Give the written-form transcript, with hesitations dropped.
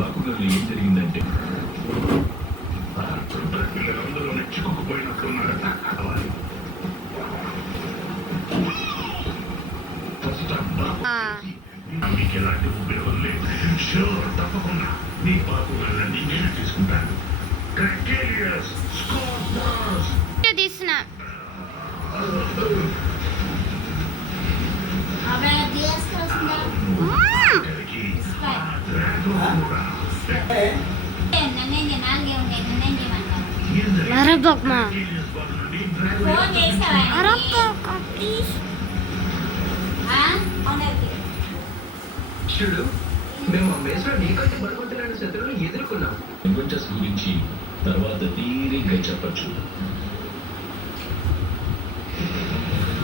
బాకుగారు ఏం జరిగిందంటే అందులోనే చిక్కుకుపోయినట్లున్నాడట. మీకు ఎలాంటి ఉపయోగం లేదు. షూర్, తప్పకుండా నీ బాకుగాళ్ళని నేను తీసుకుంటాను. క్రాకేలియస్ స్కార్పస్ తీస్తున్నా మరబ్బమ్మా చూడు, మేము ఆ మేస్లో నీకంటే బలవంతులైన శత్రువులను ఎదుర్కొన్నాం. అడ్వెంచర్స్ గురించి తర్వాత తీరిగ్గా చెప్పచ్చు.